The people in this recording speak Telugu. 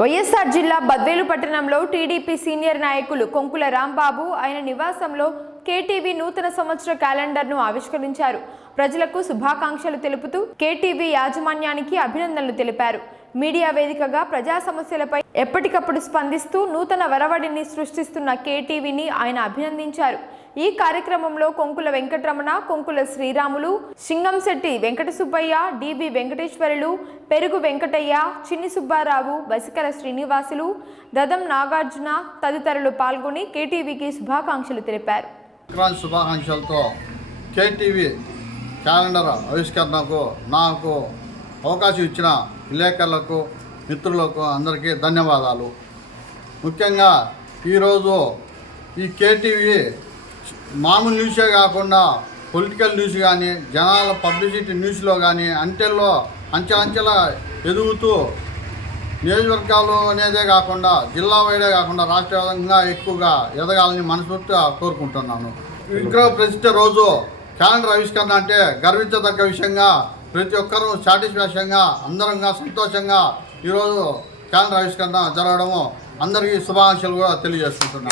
వైఎస్ఆర్ జిల్లా బద్వేలు పట్టణంలో టీడీపీ సీనియర్ నాయకులు కొంకుల రాంబాబు ఆయన నివాసంలో కేటీవీ నూతన సంవత్సర క్యాలెండర్ను ఆవిష్కరించారు. ప్రజలకు శుభాకాంక్షలు తెలుపుతూ కేటీవీ యాజమాన్యానికి అభినందనలు తెలిపారు. మీడియా వేదికగా ప్రజా సమస్యలపై ఎప్పటికప్పుడు స్పందిస్తూ నూతన వరవడిని సృష్టిస్తున్న కేటీవీని ఆయన అభినందించారు. ఈ కార్యక్రమంలో కొంకుల వెంకటరమణ కొంకుల శ్రీరాములు సింగంశెట్టి వెంకట సుబ్బయ్య డిబి వెంకటేశ్వరులు పెరుగు వెంకటయ్య చిన్ని సుబ్బారావు బసికర శ్రీనివాసులు దదం నాగార్జున తదితరులు పాల్గొని కేటీవీకి శుభాకాంక్షలు తెలిపారు. సంక్రాంతి శుభాకాంక్షలతో కేటీవీ క్యాలెండర్ ఆవిష్కరణకు నాకు అవకాశం ఇచ్చిన విలేకరులకు మిత్రులకు అందరికీ ధన్యవాదాలు. ముఖ్యంగా ఈరోజు ఈ కేటీవీ మామూలు న్యూసే కాకుండా పొలిటికల్ న్యూస్ కానీ జనాల పబ్లిసిటీ న్యూస్లో కానీ అంచెల్లో అంచెలంచెల ఎదుగుతూ నియోజకవర్గాలు అనేదే కాకుండా జిల్లా వైడే కాకుండా రాష్ట్ర వ్యాప్తంగా ఎక్కువగా ఎదగాలని మనస్ఫూర్తిగా కోరుకుంటున్నాను. విగ్రహ ప్రతిష్ట రోజు క్యాలెండర్ ఆవిష్కరణ అంటే గర్వించదగ్గ విషయంగా ప్రతి ఒక్కరూ సాటిస్ఫాక్షన్గా అందరంగా సంతోషంగా ఈరోజు క్యాలెండర్ ఆవిష్కరణ జరగడము అందరికీ శుభాకాంక్షలు కూడా తెలియజేసుకుంటున్నాను.